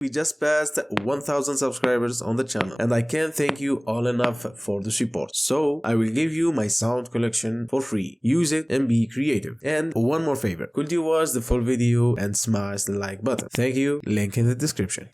We just passed 1000 subscribers on the channel and I can't thank you all enough for the support. So I will give you my sound collection for free. Use it and be creative. And one more favor, could you watch the full video and smash the like button? Thank you, link in the description.